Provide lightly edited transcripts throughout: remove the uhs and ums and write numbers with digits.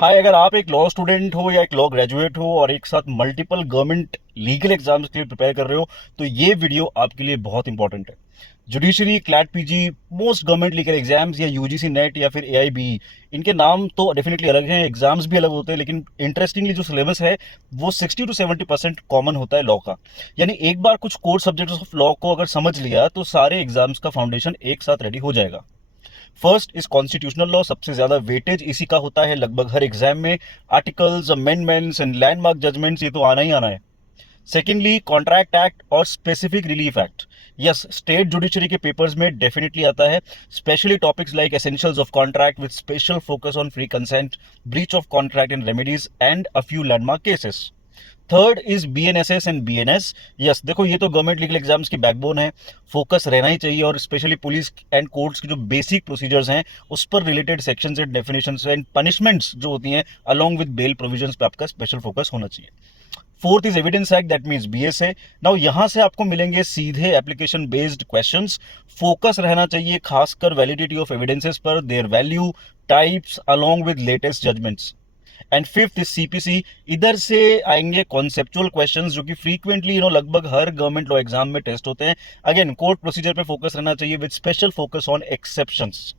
हाय, अगर आप एक लॉ स्टूडेंट हो या एक लॉ ग्रेजुएट हो और एक साथ मल्टीपल गवर्नमेंट लीगल एग्जाम्स के लिए प्रिपेयर कर रहे हो तो ये वीडियो आपके लिए बहुत इंपॉर्टेंट है। Judiciary, CLAT PG, most government legal exams या यूजीसी नेट या फिर एआईबी, इनके नाम तो डेफिनेटली अलग हैं, एग्जाम्स भी अलग होते हैं, लेकिन इंटरेस्टिंगली जो सिलेबस है वो 60 to 70% कॉमन होता है लॉ का। यानी एक बार कुछ कोर सब्जेक्ट्स ऑफ लॉ को अगर समझ लिया तो सारे एग्जाम्स का फाउंडेशन एक साथ रेडी हो जाएगा। फर्स्ट इज कॉन्स्टिट्यूशनल लॉ, सबसे ज्यादा वेटेज इसी का होता है लगभग हर एग्जाम में। Articles, amendments and landmark judgments, ये तो आना ही आना है। सेकेंडली, कॉन्ट्रैक्ट एक्ट और specific relief act. Yes, state judiciary के पेपर्स में डेफिनेटली आता है, specially topics like essentials of contract with special focus on free consent, breach of contract and remedies and a few landmark cases. Third is BNSS and BNS. Yes, देखो ये तो government legal exams की backbone है, focus रहना ही चाहिए, और specially police and courts की जो बेसिक प्रोसीजर्स हैं उस पर related sections and definitions and punishments जो होती हैं अलोंग विद बेल प्रोविजंस पे आपका स्पेशल फोकस होना चाहिए। Fourth is evidence act, that means BSA. Now यहां से आपको मिलेंगे सीधे एप्लीकेशन बेस्ड क्वेश्चंस। फोकस रहना चाहिए खासकर वैलिडिटी ऑफ एविडेंसेस पर, their value, types along with latest judgments. And fifth is CPC. इधर से आएंगे कॉन्सेप्चुअल क्वेश्चंस जो कि फ्रीक्वेंटली लगभग हर गवर्नमेंट लॉ एग्जाम में टेस्ट होते हैं। अगेन कोर्ट प्रोसीजर पे फोकस रहना चाहिए with special focus on exceptions.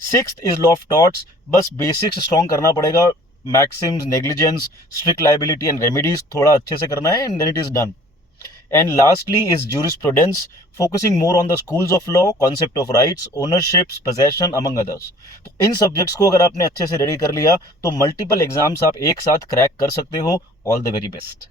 Sixth is law of torts, बस बेसिक्स स्ट्रॉन्ग करना पड़ेगा। Maxims, negligence, strict liability and remedies थोड़ा अच्छे से करना है, and then it is done. And lastly is jurisprudence, focusing more on the schools of law, concept of rights, ownerships, possession, among others. तो इन subjects को अगर आपने अच्छे से रेडी कर लिया तो मल्टीपल एग्जाम्स आप एक साथ क्रैक कर सकते हो। All the very best.